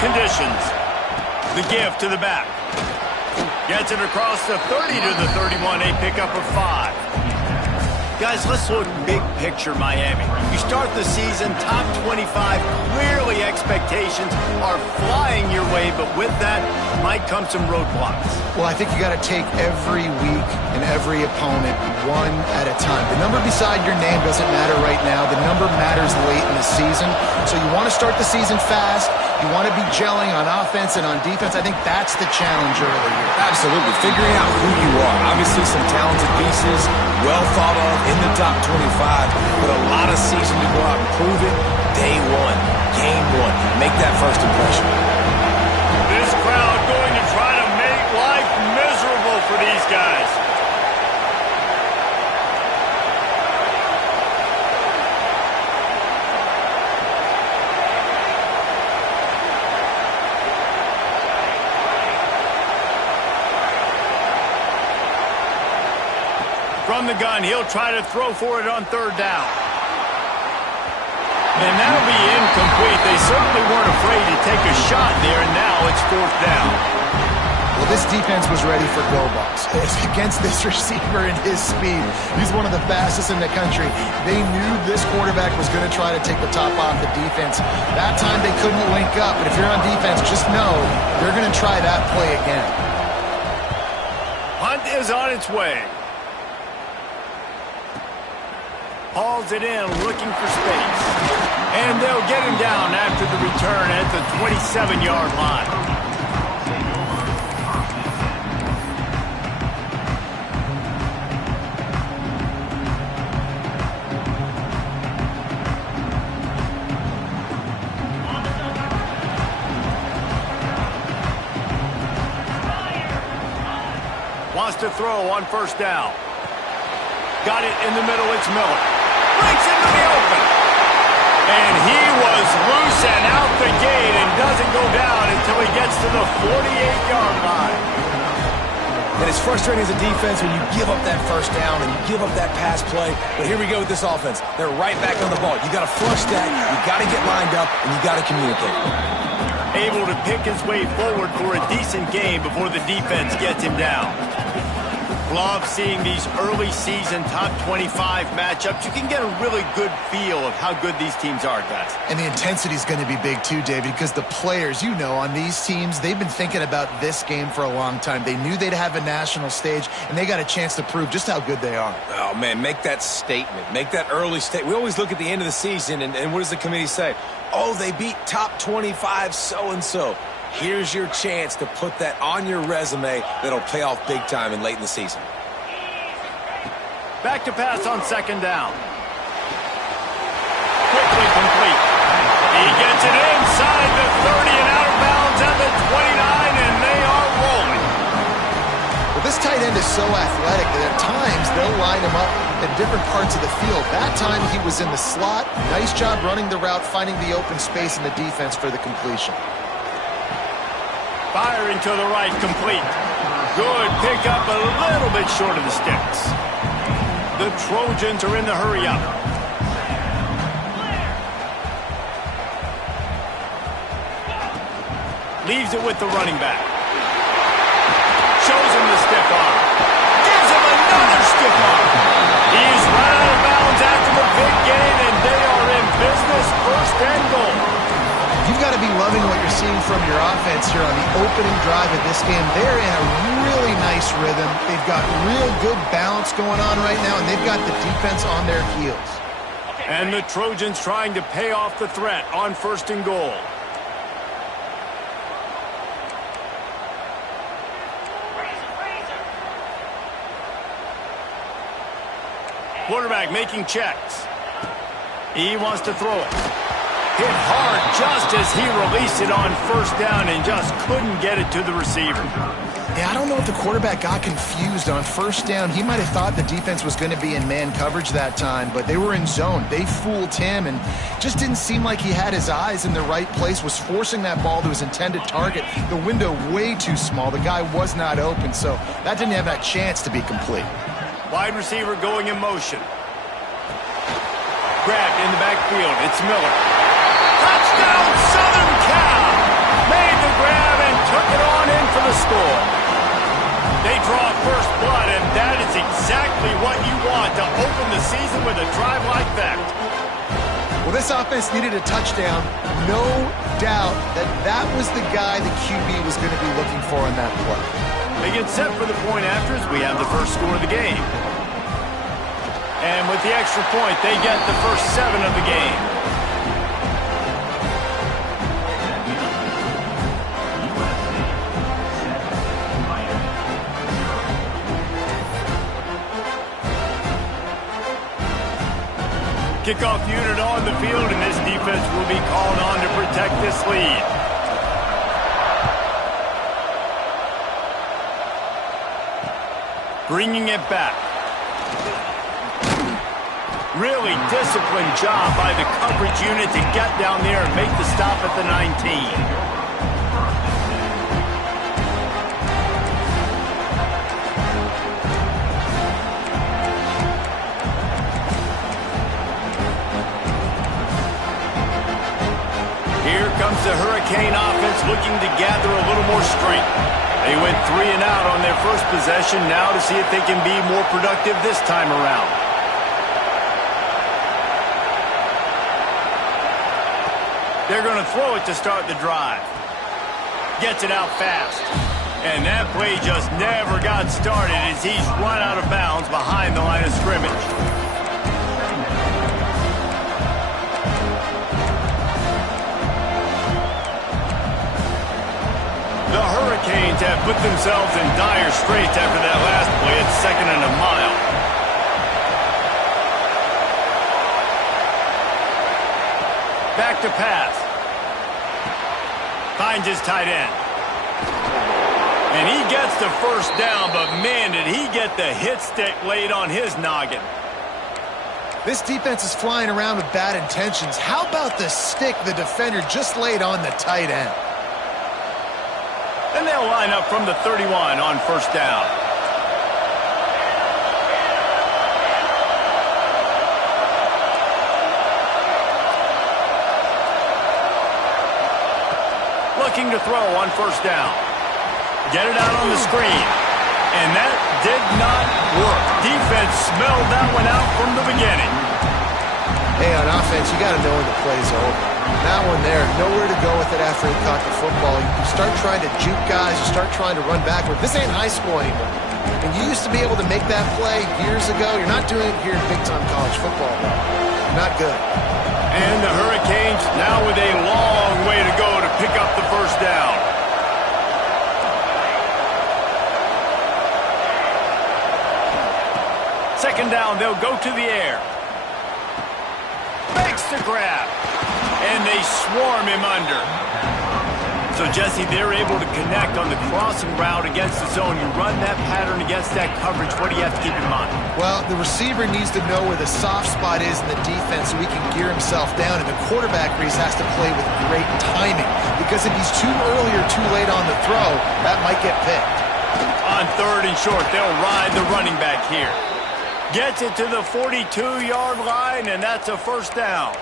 conditions. The give to the back. Gets it across the 30 to the 31, a pickup of 5. Guys, let's look big picture Miami. You start the season top 25. Clearly expectations are flying your way, but with that might come some roadblocks. Well, I think you got to take every week and every opponent one at a time. The number beside your name doesn't matter right now. The number matters late in the season. So you want to start the season fast. You want to be gelling on offense and on defense. I think that's the challenge early here. Absolutely. Figuring out who you are. Obviously some talented pieces, well thought of in the top 25, but a lot of season to go out and prove it. Day one, game one. Make that first impression. This crowd going to try to make life miserable for these guys. From the gun, he'll try to throw for it on 3rd down. And that'll be incomplete. They certainly weren't afraid to take a shot there, and now it's 4th down. Well, this defense was ready for go balls. Against this receiver and his speed, he's one of the fastest in the country. They knew this quarterback was going to try to take the top off the defense. That time they couldn't link up, but if you're on defense, just know they're going to try that play again. Hunt is on its way. Hauls it in, looking for space. And they'll get him down after the return at the 27-yard line. Wants to throw on 1st down. Got it in the middle, it's Miller. Breaks into the open. And he was loose and out the gate and doesn't go down until he gets to the 48-yard line. And it's frustrating as a defense when you give up that 1st down and you give up that pass play. But here we go with this offense. They're right back on the ball. You got to flush that, you got to get lined up, and you got to communicate. Able to pick his way forward for a decent game before the defense gets him down. Love seeing these early season top 25 matchups. You can get a really good feel of how good these teams are, guys. And the intensity is going to be big too, David, because the players, you know, on these teams, they've been thinking about this game for a long time. They knew they'd have a national stage, and they got a chance to prove just how good they are. Oh, man, make that statement. Make that early statement. We always look at the end of the season, and what does the committee say? Oh, they beat top 25 so-and-so. Here's your chance to put that on your resume that'll pay off big time and late in the season. Back to pass on 2nd down. Quickly complete. He gets it inside the 30 and out of bounds at the 29, and they are rolling. Well, this tight end is so athletic that at times they'll line him up at different parts of the field. That time he was in the slot. Nice job running the route, finding the open space in the defense for the completion. Firing to the right, complete. Good pickup, a little bit short of the sticks. The Trojans are in the hurry-up. Leaves it with the running back. Shows him the stiff arm. Gives him another stiff arm. He's run out of bounds after the big gain, and they are in business, 1st and goal. You've got to be loving what you're seeing from your offense here on the opening drive of this game. They're in a really nice rhythm. They've got real good balance going on right now, and they've got the defense on their heels. And the Trojans trying to pay off the threat on 1st and goal. Quarterback making checks. He wants to throw it. Hit hard just as he released it on 1st down and just couldn't get it to the receiver. Yeah, I don't know if the quarterback got confused on 1st down. He might have thought the defense was going to be in man coverage that time, but they were in zone. They fooled him and just didn't seem like he had his eyes in the right place, was forcing that ball to his intended target. The window way too small. The guy was not open, so that didn't have that chance to be complete. Wide receiver going in motion. Grabbed in the backfield. It's Miller. Touchdown, Southern Cal! draw first blood, and that is exactly what you want to open the season with a drive like that. Well, this offense needed a touchdown. No doubt that that was the guy the QB was going to be looking for on that play. They get set for the point after as we have the first score of the game. And with the extra point, they get the first 7 of the game. Kickoff unit on the field, and this defense will be called on to protect this lead. Bringing it back. Really disciplined job by the coverage unit to get down there and make the stop at the 19. Comes the Hurricane offense looking to gather a little more strength. They went 3 and out on their first possession, now to see if they can be more productive this time around. They're going to throw it to start the drive. Gets it out fast. And that play just never got started as he's run out of bounds behind the line of scrimmage. The Hurricanes have put themselves in dire straits after that last play at 2nd and a mile. Back to pass. Finds his tight end. And he gets the first down, but man, did he get the hit stick laid on his noggin. This defense is flying around with bad intentions. How about the stick the defender just laid on the tight end? And they'll line up from the 31 on first down. Looking to throw on first down. Get it out on the screen. And that did not work. Defense smelled that one out from the beginning. Hey, on offense, you got to know when the play's over. That one there, nowhere to go with it after he caught the football. You start trying to juke guys, you start trying to run backward. This ain't high school anymore. And you used to be able to make that play years ago. You're not doing it here in big-time college football. Not good. And the Hurricanes now with a long way to go to pick up the first down. Second down, they'll go to the air. Makes the grab. And they swarm him under. So, Jesse, they're able to connect on the crossing route against the zone. You run that pattern against that coverage. What do you have to keep in mind? Well, the receiver needs to know where the soft spot is in the defense so he can gear himself down. And the quarterback, Reese, has to play with great timing. Because if he's too early or too late on the throw, that might get picked. On 3rd and short, they'll ride the running back here. Gets it to the 42-yard line, and that's a first down.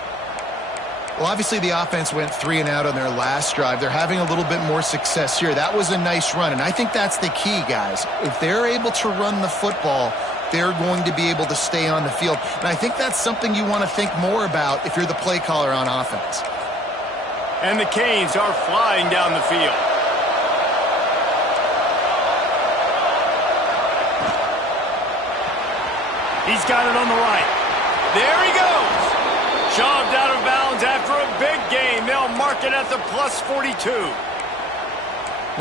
Well, obviously the offense went 3 and out on their last drive. They're having a little bit more success here. That was a nice run, and I think that's the key, guys. If they're able to run the football, they're going to be able to stay on the field. And I think that's something you want to think more about if you're the play caller on offense. And the Canes are flying down the field. He's got it on the right. There he goes. Shoved out of bounds after a big gain. They'll mark it at the plus 42.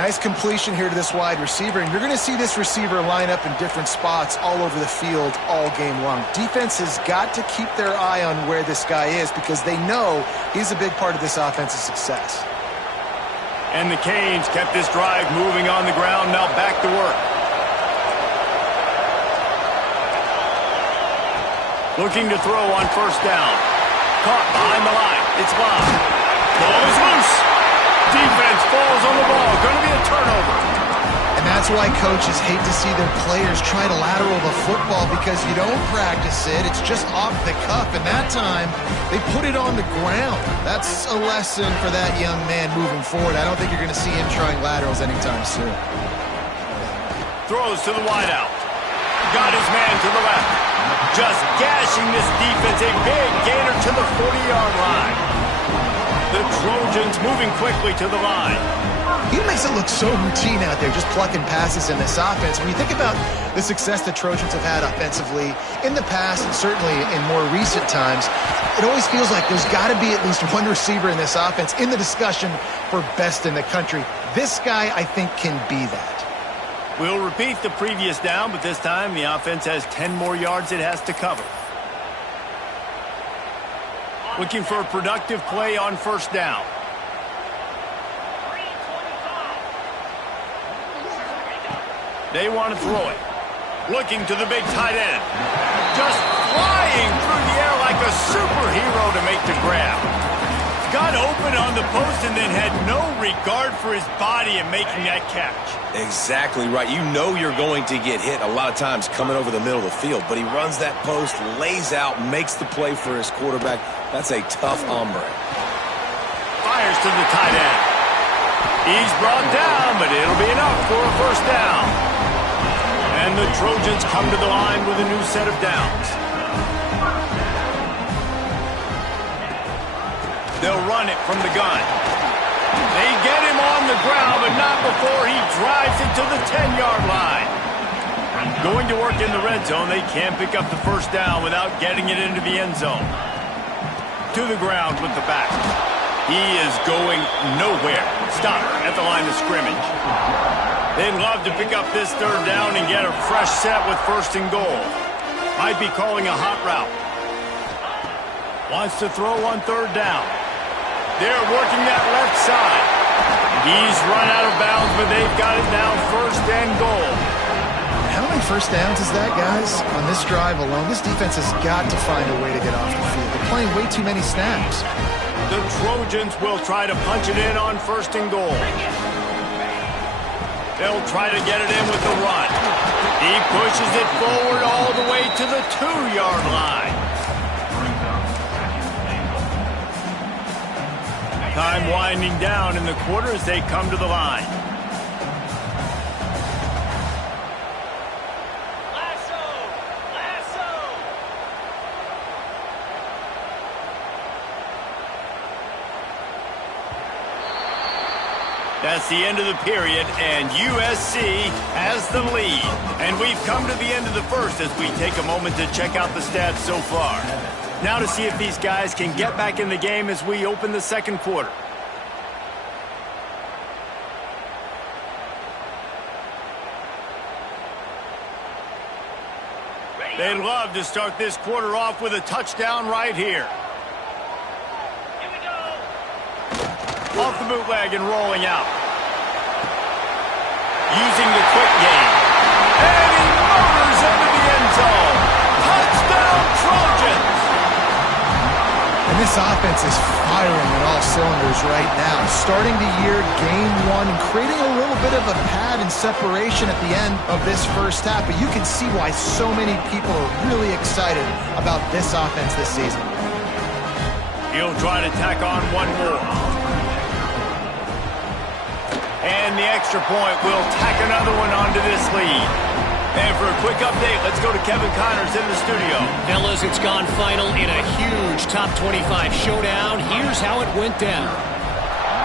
Nice completion here to this wide receiver, and you're going to see this receiver line up in different spots all over the field all game long. Defense has got to keep their eye on where this guy is because they know he's a big part of this offense's success. And the Canes kept this drive moving on the ground. Now back to work. Looking to throw on first down. Caught behind the line. It's lost. Ball is loose. Defense falls on the ball. Going to be a turnover. And that's why coaches hate to see their players try to lateral the football because you don't practice it. It's just off the cuff. And that time, they put it on the ground. That's a lesson for that young man moving forward. I don't think you're going to see him trying laterals anytime soon. Throws to the wideout. Got his man to the left. Just gashing this defense. A big gainer to the 40-yard line. The Trojans moving quickly to the line. He makes it look so routine out there, just plucking passes in this offense. When you think about the success the Trojans have had offensively in the past and certainly in more recent times, it always feels like there's got to be at least one receiver in this offense in the discussion for best in the country. This guy, I think, can be that. We'll repeat the previous down, but this time the offense has 10 more yards it has to cover. Looking for a productive play on first down. They want to throw it. Looking to the big tight end. Just flying through the air like a superhero to make the grab. Got open on the post and then had no regard for his body in making that catch. Exactly right. You know you're going to get hit a lot of times coming over the middle of the field, but he runs that post, lays out, makes the play for his quarterback. That's a tough hombre. Fires to the tight end. He's brought down, but it'll be enough for a first down. And the Trojans come to the line with a new set of downs. They'll run it from the gun. They get him on the ground, but not before he drives it to the 10-yard line. Going to work in the red zone, they can't pick up the first down without getting it into the end zone. To the ground with the back. He is going nowhere. Stop at the line of scrimmage. They'd love to pick up this third down and get a fresh set with first and goal. Might be calling a hot route. Wants to throw on third down. They're working that left side. He's run out of bounds, but they've got it now first and goal. How many first downs is that, guys? On this drive alone, this defense has got to find a way to get off the field. They're playing way too many snaps. The Trojans will try to punch it in on first and goal. They'll try to get it in with the run. He pushes it forward all the way to the 2-yard line. Time winding down in the quarter as they come to the line. That's the end of the period, and USC has the lead. And we've come to the end of the first as we take a moment to check out the stats so far. Now to see if these guys can get back in the game as we open the second quarter. They'd love to start this quarter off with a touchdown right here. Here we go. Off the bootleg and rolling out. Using the quick game. And he motors into the end zone. Touchdown Trojans! And this offense is firing on all cylinders right now. Starting the year, game one, and creating a little bit of a pad and separation at the end of this first half. But you can see why so many people are really excited about this offense this season. He'll try to tack on one more. And the extra point will tack another one onto this lead. And for a quick update, let's go to Kevin Connors in the studio. Fellas, it's gone final in a huge top 25 showdown. Here's how it went down.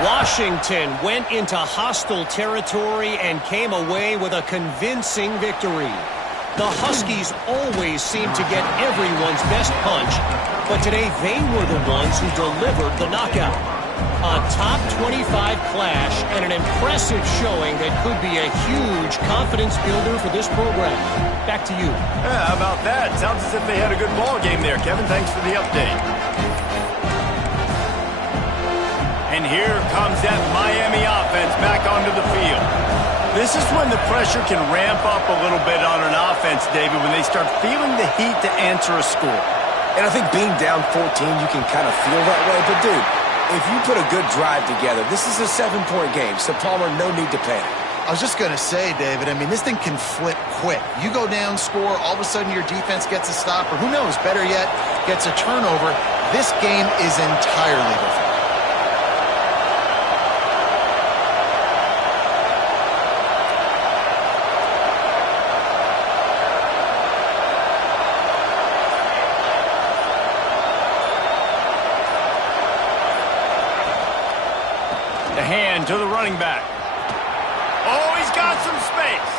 Washington went into hostile territory and came away with a convincing victory. The Huskies always seem to get everyone's best punch, but today they were the ones who delivered the knockout. A top 25 clash and an impressive showing that could be a huge confidence builder for this program. Back to you. Yeah, how about that? Sounds as if they had a good ball game there, Kevin. Thanks for the update. And here comes that Miami offense back onto the field. This is when the pressure can ramp up a little bit on an offense, David, when they start feeling the heat to answer a score. And I think being down 14, you can kind of feel that way. But, dude, if you put a good drive together, this is a 7-point game, so Palmer, no need to panic. I was just going to say, David, I mean, this thing can flip quick. You go down, score, all of a sudden your defense gets a stop, or who knows, better yet, gets a turnover. This game is entirely different. hand to the running back. Oh, he's got some space.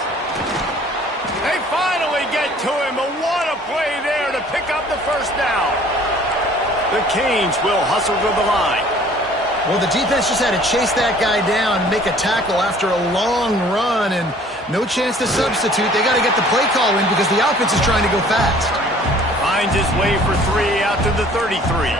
They finally get to him, but what a play there to pick up the first down. The Canes will hustle to the line. Well, the defense just had to chase that guy down and make a tackle after a long run, and no chance to substitute. They got to get the play call in because the offense is trying to go fast. Finds his way for 3 out to the 33.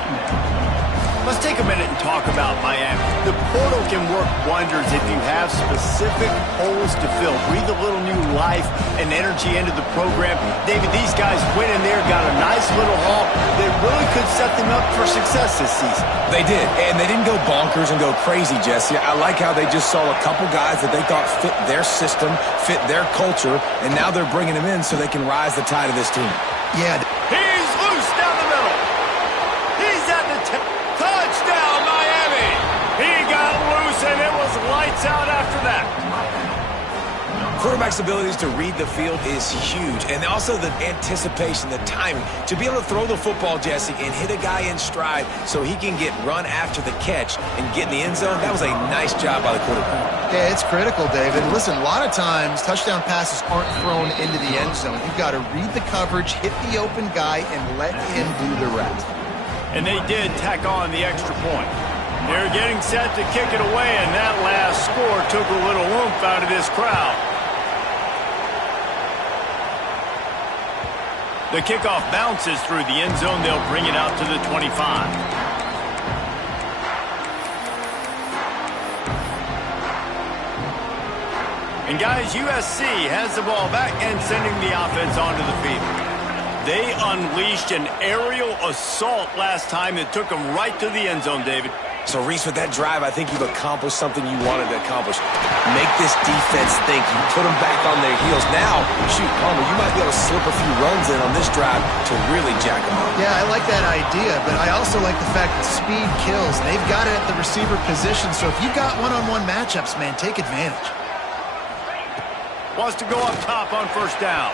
Let's take a minute and talk about Miami. The portal can work wonders if you have specific holes to fill. Breathe a little new life and energy into the program. David, these guys went in there, got a nice little haul that really could set them up for success this season. They did, and they didn't go bonkers and go crazy, Jesse. I like how they just saw a couple guys that they thought fit their system, fit their culture, and now they're bringing them in so they can rise the tide of this team. Yeah. He's loose down the middle. He's at the touchdown, Miami. He got loose, and it was lights out after that. Quarterback's abilities to read the field is huge, and also the anticipation, the timing. To be able to throw the football, Jesse, and hit a guy in stride so he can get run after the catch and get in the end zone, that was a nice job by the quarterback. Yeah, it's critical, David. Listen, a lot of times touchdown passes aren't thrown into the end zone. You've got to read the coverage, hit the open guy, and let him do the rest. And they did tack on the extra point. They're getting set to kick it away, and that last score took a little oomph out of this crowd. The kickoff bounces through the end zone. They'll bring it out to the 25. And guys, USC has the ball back and sending the offense onto the field. They unleashed an aerial assault last time that took them right to the end zone, David. So, Reese, with that drive, I think you've accomplished something you wanted to accomplish. Make this defense think. You put them back on their heels. Now, shoot, Palmer, you might be able to slip a few runs in on this drive to really jack them up. Yeah, I like that idea, but I also like the fact that speed kills. They've got it at the receiver position, so if you've got one-on-one matchups, man, take advantage. Wants to go up top on first down.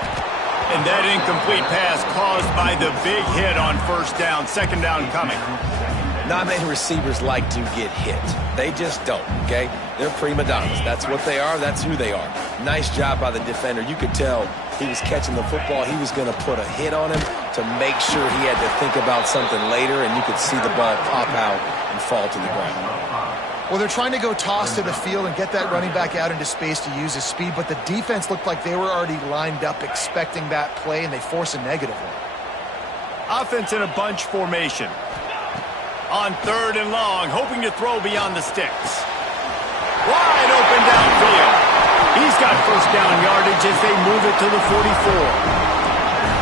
And that incomplete pass caused by the big hit on first down. Second down coming. Not many receivers like to get hit. They just don't, okay? They're prima donnas. That's what they are. That's who they are. Nice job by the defender. You could tell he was catching the football. He was going to put a hit on him to make sure he had to think about something later, and you could see the ball pop out and fall to the ground. Well, they're trying to go toss to the field and get that running back out into space to use his speed, but the defense looked like they were already lined up expecting that play, and they force a negative one. Offense in a bunch formation. On third and long, hoping to throw beyond the sticks. Wide open downfield. He's got first down yardage as they move it to the 44.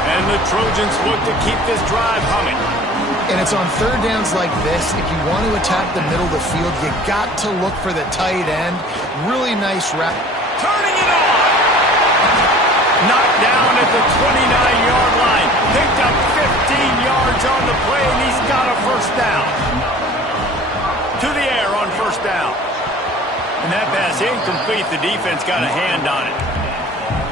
And the Trojans look to keep this drive humming. And it's on third downs like this. If you want to attack the middle of the field, you got to look for the tight end. Really nice wrap. Turning it on. Knocked down at the 29-yard line. Picked up 15 yards on the play, and he's got a first down. To the air on first down. And that pass incomplete. The defense got a hand on it.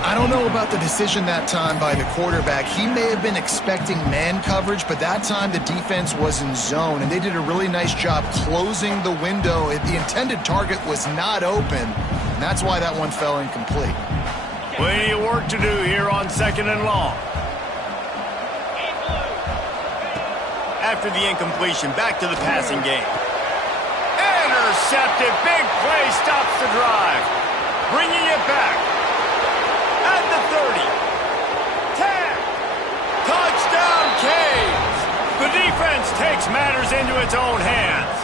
I don't know about the decision that time by the quarterback. He may have been expecting man coverage, but that time the defense was in zone, and they did a really nice job closing the window. The intended target was not open, and that's why that one fell incomplete. Plenty of work to do here on second and long. After the incompletion, back to the passing game. Intercepted. Big play stops the drive. Bringing it back. At the 30. 10. Touchdown, Canes. The defense takes matters into its own hands.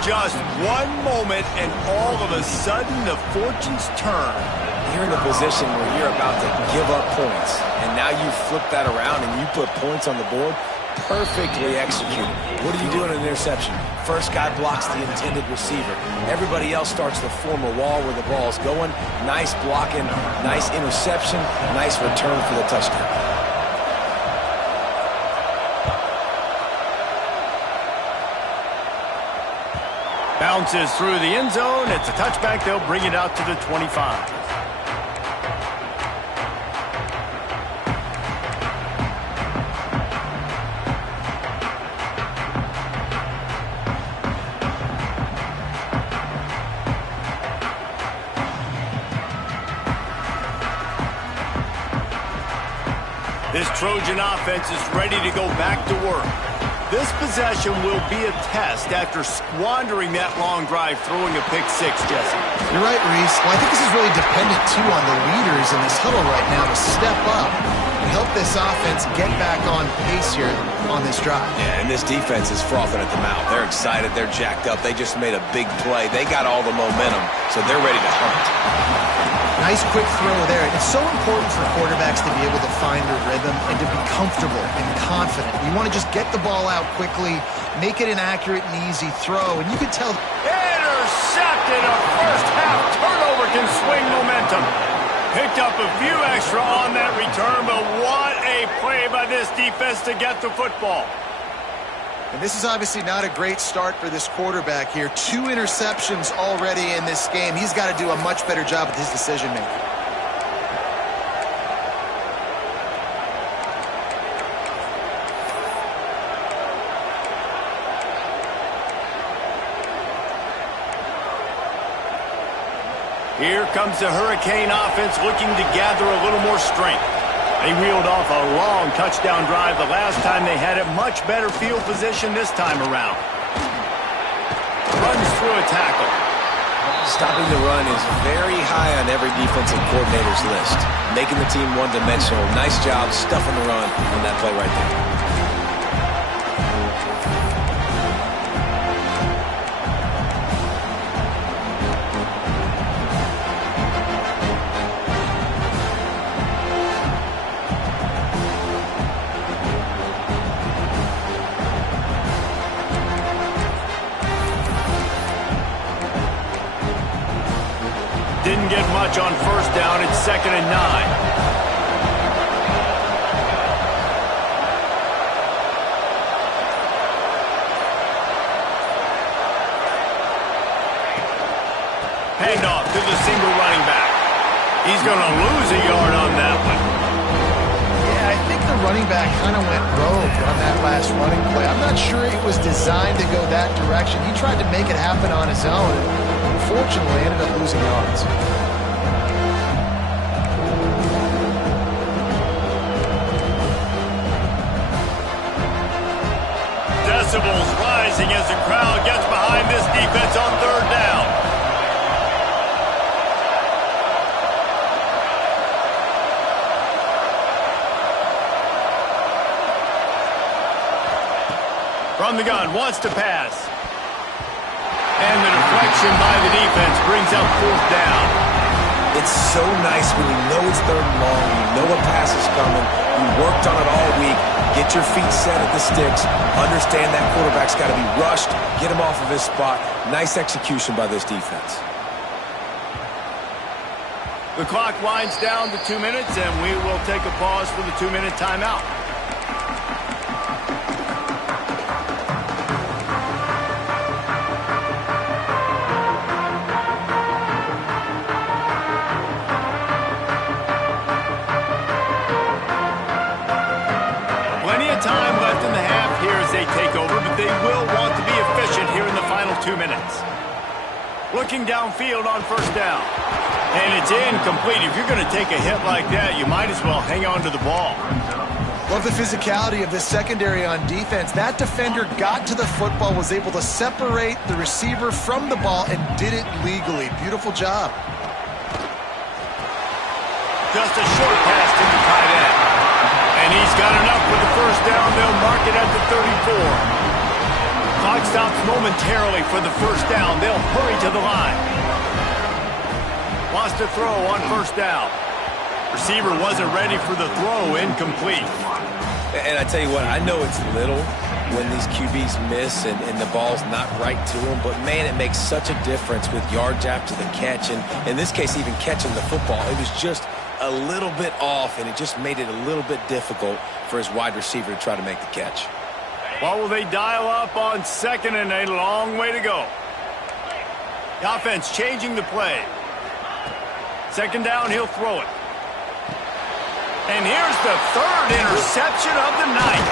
Just one moment, and all of a sudden, the fortunes turn. You're in a position where you're about to give up points, and now you flip that around and you put points on the board. Perfectly executed. What do you do in an interception? First guy blocks the intended receiver. Everybody else starts to form a wall where the ball's going. Nice blocking, nice interception, nice return for the touchdown. Bounces through the end zone. It's a touchback. They'll bring it out to the 25. This Trojan offense is ready to go back to work. This possession will be a test after squandering that long drive throwing a pick six, Jesse. You're right, Reese. Well, I think this is really dependent, too, on the leaders in this huddle right now to step up and help this offense get back on pace here on this drive. Yeah, and this defense is frothing at the mouth. They're excited. They're jacked up. They just made a big play. They got all the momentum, so they're ready to hunt. Nice quick throw there. It's so important for quarterbacks to be able to find their rhythm and to be comfortable and confident. You want to just get the ball out quickly, make it an accurate and easy throw, and you can tell. Intercepted. A first half turnover can swing momentum. Picked up a few extra on that return, but what a play by this defense to get the football. And this is obviously not a great start for this quarterback here. 2 interceptions already in this game. He's got to do a much better job with his decision-making. Here comes the Hurricane offense looking to gather a little more strength. They reeled off a long touchdown drive the last time they had it. Much better field position this time around. Runs through a tackle. Stopping the run is very high on every defensive coordinator's list. Making the team one-dimensional. Nice job stuffing the run on that play right there. Didn't get much on first down. It's 2nd and 9. Handoff to the single running back. He's going to lose a yard on that one. Yeah, I think the running back kind of went rogue on that last running play. I'm not sure it was designed to go that direction. He tried to make it happen on his own. Unfortunately, ended up losing yards. Decibels rising as the crowd gets behind this defense on 3rd down. From the gun, wants to pass. And the deflection by the defense brings up 4th down. It's so nice when you know it's 3rd and long, you know a pass is coming, you worked on it all week, get your feet set at the sticks, understand that quarterback's got to be rushed, get him off of his spot. Nice execution by this defense. The clock winds down to 2 minutes, and we will take a pause for the 2-minute timeout. Time left in the half here as they take over, but they will want to be efficient here in the final 2 minutes. Looking downfield on 1st down. And it's incomplete. If you're going to take a hit like that, you might as well hang on to the ball. Love the physicality of this secondary on defense. That defender got to the football, was able to separate the receiver from the ball, and did it legally. Beautiful job. Just a short pass to the tight end. And he's got enough for the 1st down. They'll mark it at the 34. Clock stops momentarily for the 1st down. They'll hurry to the line. Wants to throw on 1st down. Receiver wasn't ready for the throw. Incomplete. And I tell you what, I know it's little when these QBs miss and the ball's not right to them, but man, it makes such a difference with yards after the catch. And in this case, even catching the football, it was just a little bit off, and it just made it a little bit difficult for his wide receiver to try to make the catch. What will they dial up on 2nd and a long way to go? The offense changing the play. 2nd down, he'll throw it. And here's the 3rd interception of the night.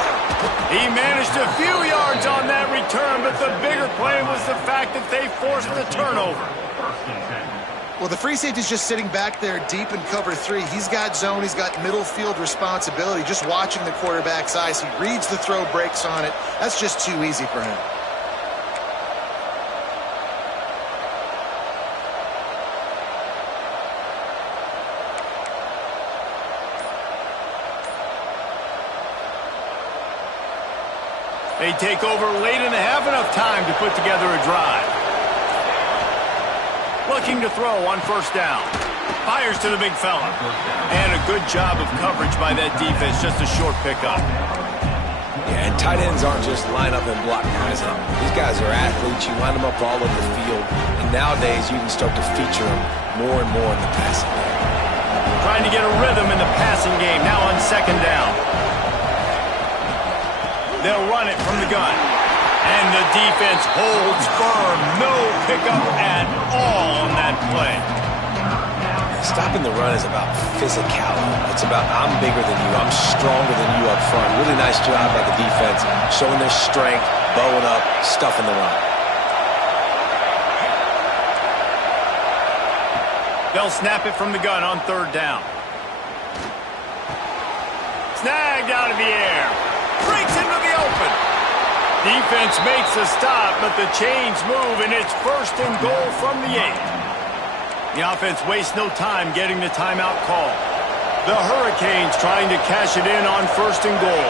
He managed a few yards on that return, but the bigger play was the fact that they forced the turnover. Well, Well, the free safety's just sitting back there deep in cover 3. He's got zone. He's got middle field responsibility. Just watching the quarterback's eyes. He reads the throw, breaks on it. That's just too easy for him. They take over late and have enough time to put together a drive. Looking to throw on first down. Fires to the big fella. And a good job of coverage by that defense. Just a short pickup. Yeah, and tight ends aren't just line up and block guys out. These guys are athletes. You line them up all over the field. And nowadays, you can start to feature them more and more in the passing game. Trying to get a rhythm in the passing game. Now on second down. They'll run it from the gun. And the defense holds firm. No pickup at all on that play. Stopping the run is about physicality. It's about I'm bigger than you. I'm stronger than you up front. Really nice job by the defense, showing their strength, bowing up, stuffing the run. They'll snap it from the gun on third down. Snagged out of the air. Breaks into the open. Defense makes a stop, but the chains move, and it's first and goal from the 8. The offense wastes no time getting the timeout call. The Hurricanes trying to cash it in on first and goal.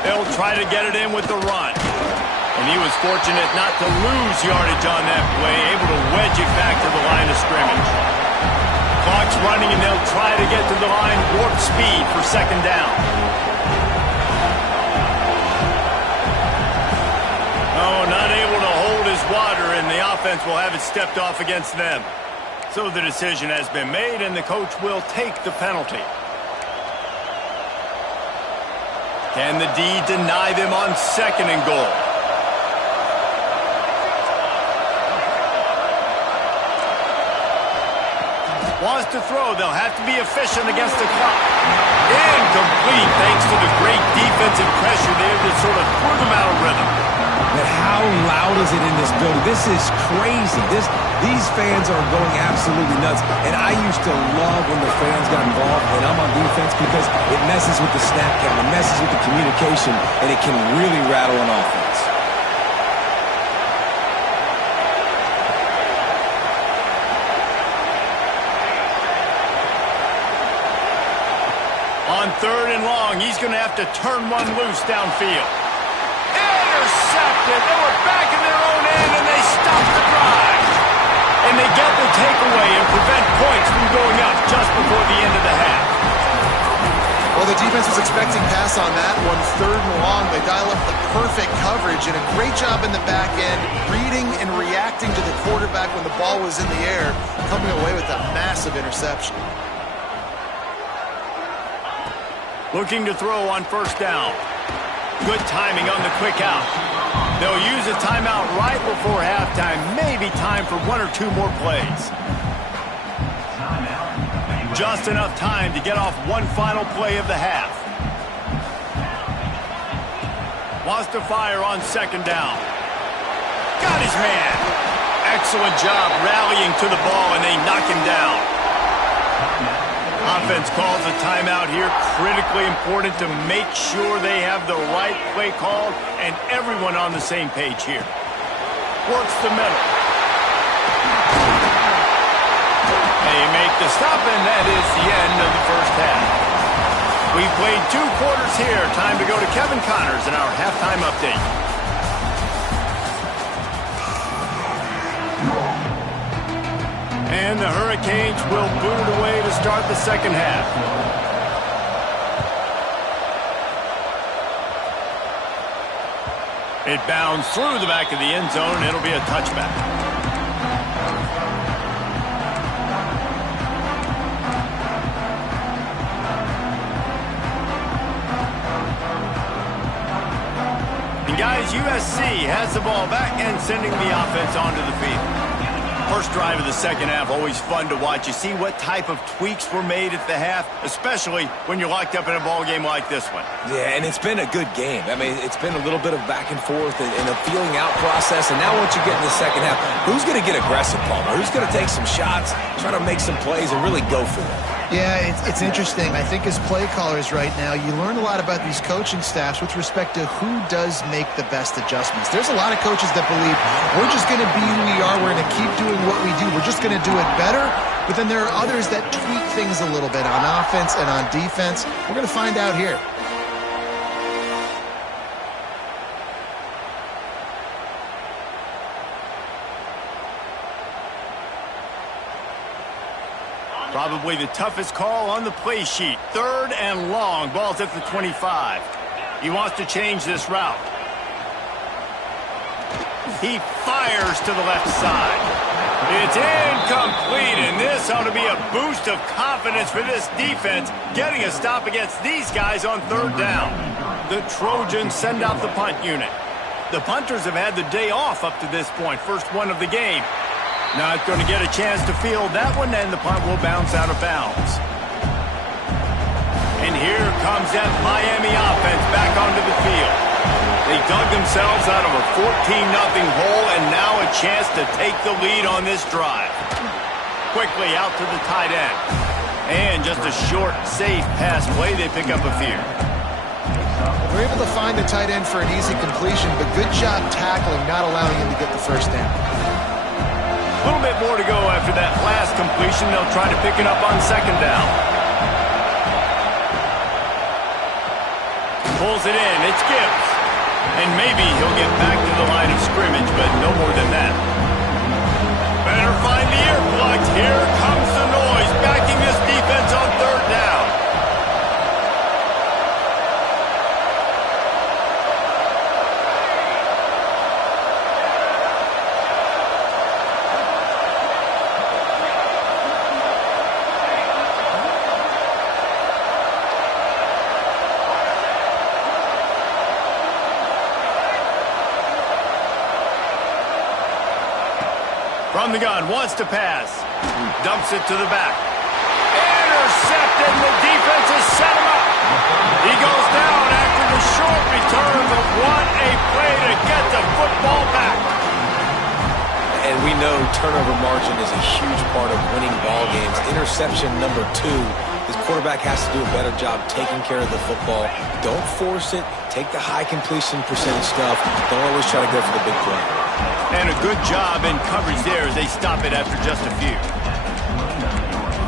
They'll try to get it in with the run. And he was fortunate not to lose yardage on that play, able to wedge it back to the line of scrimmage. Clock's running, and they'll try to get to the line warp speed for second down. Oh, not able to hold his water, and the offense will have it stepped off against them. So the decision has been made, and the coach will take the penalty. Can the D deny them on second and goal? Wants to throw. They'll have to be efficient against the clock. Incomplete thanks to the great defensive pressure there that sort of threw them out of rhythm. But how loud is it in this building? This is crazy. These fans are going absolutely nuts. And I used to love when the fans got involved, and I'm on defense, because it messes with the snap count, it messes with the communication, and it can really rattle an offense. On third and long, he's going to have to turn one loose downfield. Intercepted. They were back in their own end, and they stopped the drive. And they get the takeaway and prevent points from going up just before the end of the half. Well, the defense was expecting pass on that one. Third and long, they dial up the perfect coverage, and a great job in the back end, reading and reacting to the quarterback when the ball was in the air, coming away with a massive interception. Looking to throw on first down. Good timing on the quick out. They'll use a timeout right before halftime. Maybe time for one or two more plays. Just enough time to get off one final play of the half. Wants to fire on second down. Got his man. Excellent job rallying to the ball, and they knock him down. Offense calls a timeout here. Critically important to make sure they have the right play called and everyone on the same page here. Works the middle. They make the stop, and that is the end of the first half. We've played 2 quarters here. Time to go to Kevin Connors in our halftime update. And the Hurricanes will boot it away to start the second half. It bounds through the back of the end zone, and it'll be a touchback. And guys, USC has the ball back and sending the offense onto the field. First drive of the second half, always fun to watch. You see what type of tweaks were made at the half, especially when you're locked up in a ball game like this one. Yeah, and it's been a good game. I mean, it's been a little bit of back and forth and a feeling out process. And now once you get in the second half, who's going to get aggressive, Palmer? Who's going to take some shots, try to make some plays, and really go for it? Yeah, it's interesting. I think as play callers right now, you learn a lot about these coaching staffs with respect to who does make the best adjustments. There's a lot of coaches that believe we're just going to be who we are. We're going to keep doing what we do. We're just going to do it better. But then there are others that tweak things a little bit on offense and on defense. We're going to find out here. Probably the toughest call on the play sheet. 3rd and long. Ball's at the 25. He wants to change this route. He fires to the left side. It's incomplete, and this ought to be a boost of confidence for this defense, getting a stop against these guys on 3rd down. The Trojans send out the punt unit. The punters have had the day off up to this point. First one of the game. Not going to get a chance to field that one, and the punt will bounce out of bounds. And here comes that Miami offense back onto the field. They dug themselves out of a 14-0 hole, and now a chance to take the lead on this drive. Quickly out to the tight end. And just a short, safe pass play, they pick up a few. We're able to find the tight end for an easy completion, but good job tackling, not allowing him to get the first down. A little bit more to go after that last completion. They'll try to pick it up on 2nd down. Pulls it in. It's Gibbs. And maybe he'll get back to the line of scrimmage, but no more than that. Better find the earplugs. Here comes the noise, backing this defense on 3rd down. From the gun, wants to pass. Dumps it to the back. Intercepted, the defense has set him up. He goes down after the short return, but what a play to get the football back. And we know turnover margin is a huge part of winning ball games. Interception number 2. His quarterback has to do a better job taking care of the football. Don't force it. Take the high completion percentage stuff. Don't always try to go for the big play. And a good job in coverage there as they stop it after just a few.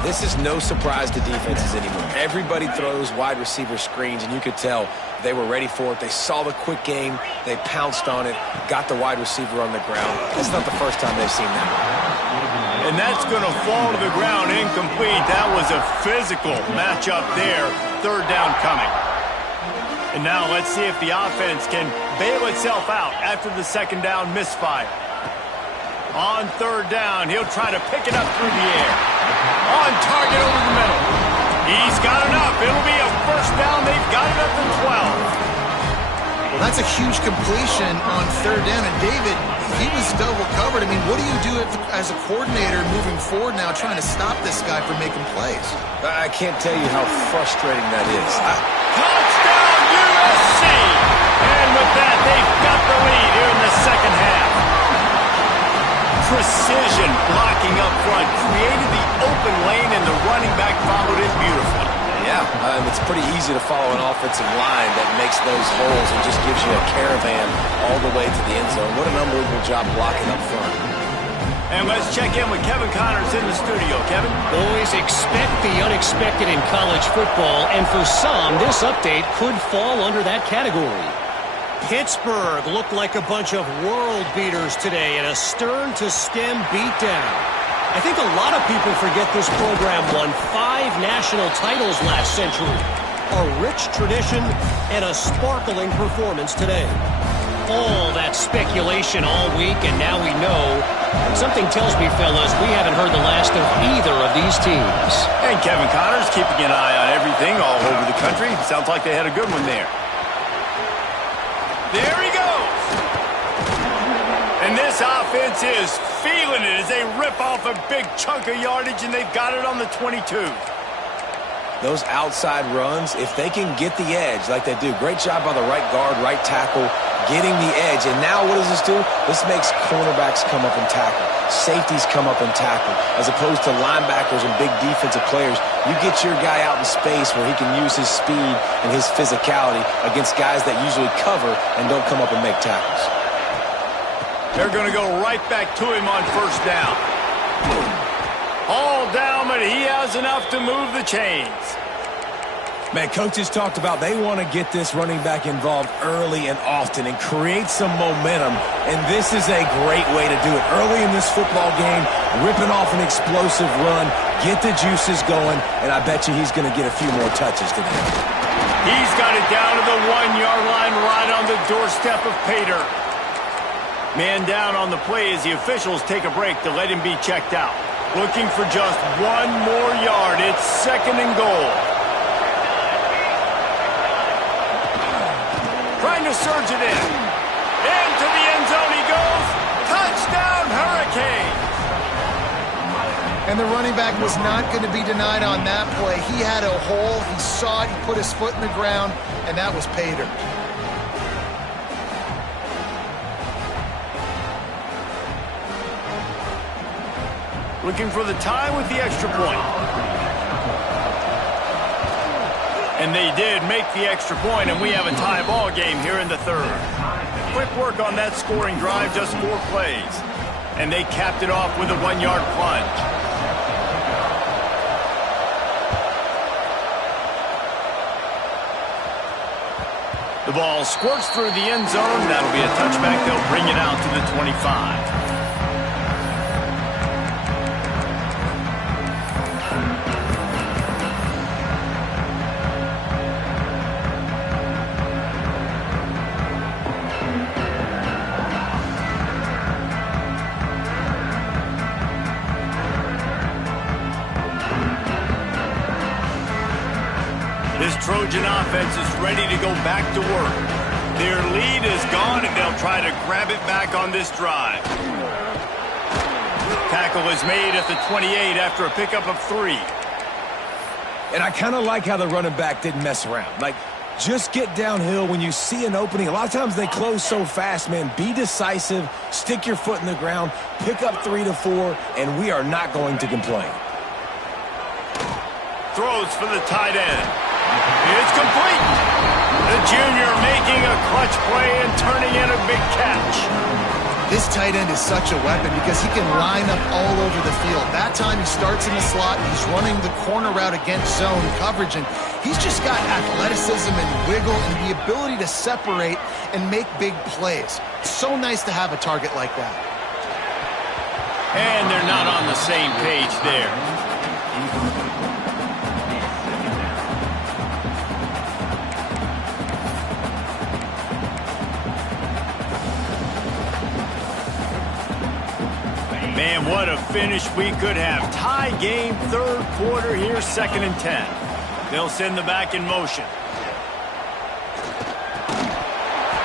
This is no surprise to defenses anymore. Everybody throws wide receiver screens, and you could tell they were ready for it. They saw the quick game. They pounced on it, got the wide receiver on the ground. That's not the first time they've seen that. And that's going to fall to the ground incomplete. That was a physical matchup there. 3rd down coming. And now let's see if the offense can bail itself out after the 2nd down misfire. On 3rd down, he'll try to pick it up through the air. On target over the middle. He's got enough. It'll be a 1st down. They've got it up to 12. Well, that's a huge completion on 3rd down. And David, he was double covered. I mean, what do you do as a coordinator moving forward now trying to stop this guy from making plays? I can't tell you how frustrating that is. Touchdown, USC! And with that, they've got the lead here in the 2nd half. Precision blocking up front created the open lane, and the running back followed it beautifully. Yeah, it's pretty easy to follow an offensive line that makes those holes and just gives you a caravan all the way to the end zone. What an unbelievable job blocking up front. And let's check in with Kevin Connors in the studio. Kevin? Boys, expect the unexpected in college football, and for some, this update could fall under that category. Pittsburgh looked like a bunch of world beaters today in a stern-to-stem beatdown. I think a lot of people forget this program won 5 national titles last century. A rich tradition and a sparkling performance today. All that speculation all week, and now we know. And something tells me, fellas, we haven't heard the last of either of these teams. And Kevin Connors keeping an eye on everything all over the country. Sounds like they had a good one there. There he goes. And this This offense is feeling it as they rip off a big chunk of yardage, and they've got it on the 22. Those outside runs, if they can get the edge like they do, great job by the right guard, right tackle, getting the edge. And now what does this do? This makes cornerbacks come up and tackle. Safeties come up and tackle. As opposed to linebackers and big defensive players, you get your guy out in space where he can use his speed and his physicality against guys that usually cover and don't come up and make tackles. They're going to go right back to him on first down. All down, but he has enough to move the chains. Man, coaches talked about they want to get this running back involved early and often and create some momentum, and this is a great way to do it. Early in this football game, ripping off an explosive run, get the juices going, and I bet you he's going to get a few more touches today. He's got it down to the 1-yard line right on the doorstep of Pater. Man down on the play as the officials take a break to let him be checked out. Looking for just one more yard. It's 2nd and goal. Trying to surge it in. Into the end zone he goes. Touchdown, Hurricane. And the running back was not going to be denied on that play. He had a hole. He saw it. He put his foot in the ground, and that was Pater. Looking for the tie with the extra point. And they did make the extra point, and we have a tie ball game here in the 3rd. Quick work on that scoring drive, just 4 plays. And they capped it off with a 1-yard plunge. The ball squirts through the end zone. That'll be a touchback. They'll bring it out to the 25. This Trojan offense is ready to go back to work. Their lead is gone, and they'll try to grab it back on this drive. Tackle is made at the 28 after a pickup of 3. And I kind of like how the running back didn't mess around. Like, just get downhill when you see an opening. A lot of times they close so fast, man. Be decisive, stick your foot in the ground, pick up 3 to 4, and we are not going to complain. Throws for the tight end. It's complete. The junior making a clutch play and turning in a big catch. This tight end is such a weapon because he can line up all over the field. That time he starts in the slot, he's running the corner route against zone coverage, and he's just got athleticism and wiggle and the ability to separate and make big plays. It's so nice to have a target like that. And they're not on the same page there. Man, what a finish we could have. Tie game, 3rd quarter here, 2nd and 10. They'll send the back in motion.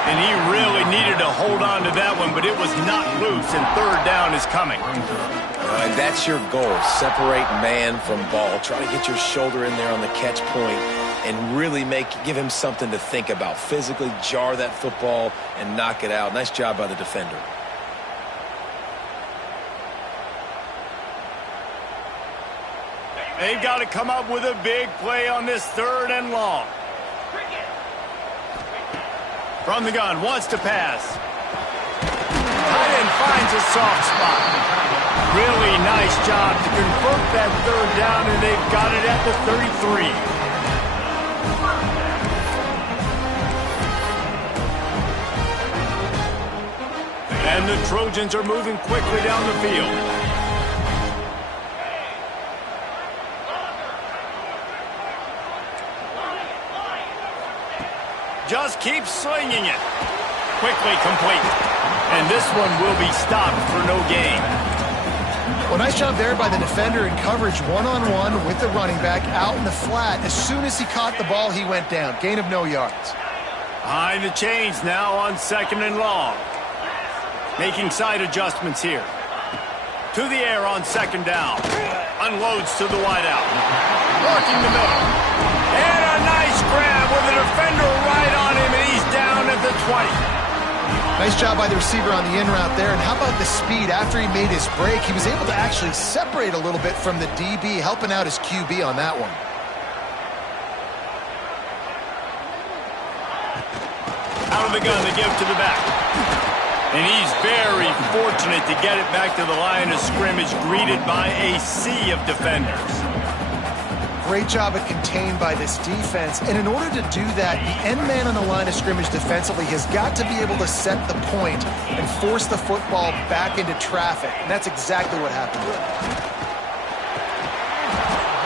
And he really needed to hold on to that one, but it was not loose, and 3rd down is coming. And that's your goal. Separate man from ball. Try to get your shoulder in there on the catch point and really give him something to think about. Physically jar that football and knock it out. Nice job by the defender. They've got to come up with a big play on this 3rd and long. From the gun, wants to pass. Tight end finds a soft spot. Really nice job to convert that 3rd down, and they've got it at the 33. And the Trojans are moving quickly down the field. Just keep slinging it. Quickly complete. And this one will be stopped for no gain. Well, nice job there by the defender in coverage one-on-one with the running back out in the flat. As soon as he caught the ball, he went down. Gain of no yards. Behind the chains now on 2nd and long. Making side adjustments here. To the air on second down. Unloads to the wideout. Working the middle. And a nice grab with a defender right on him, and he's down at the 20. Nice job by the receiver on the in route there. And how about the speed? After he made his break, he was able to actually separate a little bit from the DB, helping out his QB on that one. Out of the gun, they give to the back. And he's very fortunate to get it back to the line of scrimmage, greeted by a sea of defenders. Great job at contained by this defense. And in order to do that, the end man on the line of scrimmage defensively has got to be able to set the point and force the football back into traffic. And that's exactly what happened here.